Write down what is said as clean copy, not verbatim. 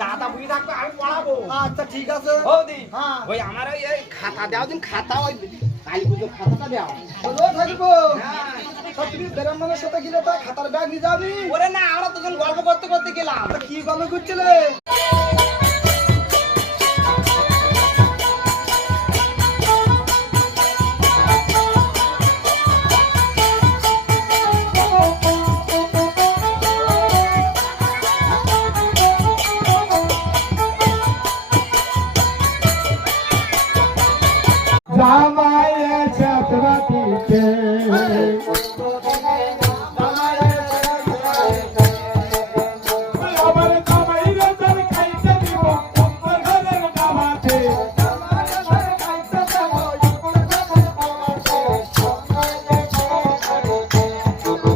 দাদা বুঝি থাকবে আমি পড়াবো। আচ্ছা ঠিক আছে বৌদি হ্যাঁ ওই আমার ওই খাতা দাও দিন, খাতা ওই কালী পুজোর খাতাটা দাও। থাকবো তুমি বেরামানের সাথে গেলে তো খাতার ব্যাগ নিয়ে যাবি। ওরে না, আমরা দুজন গল্প করতে করতে গেলাম। কি গল্প করছিলে?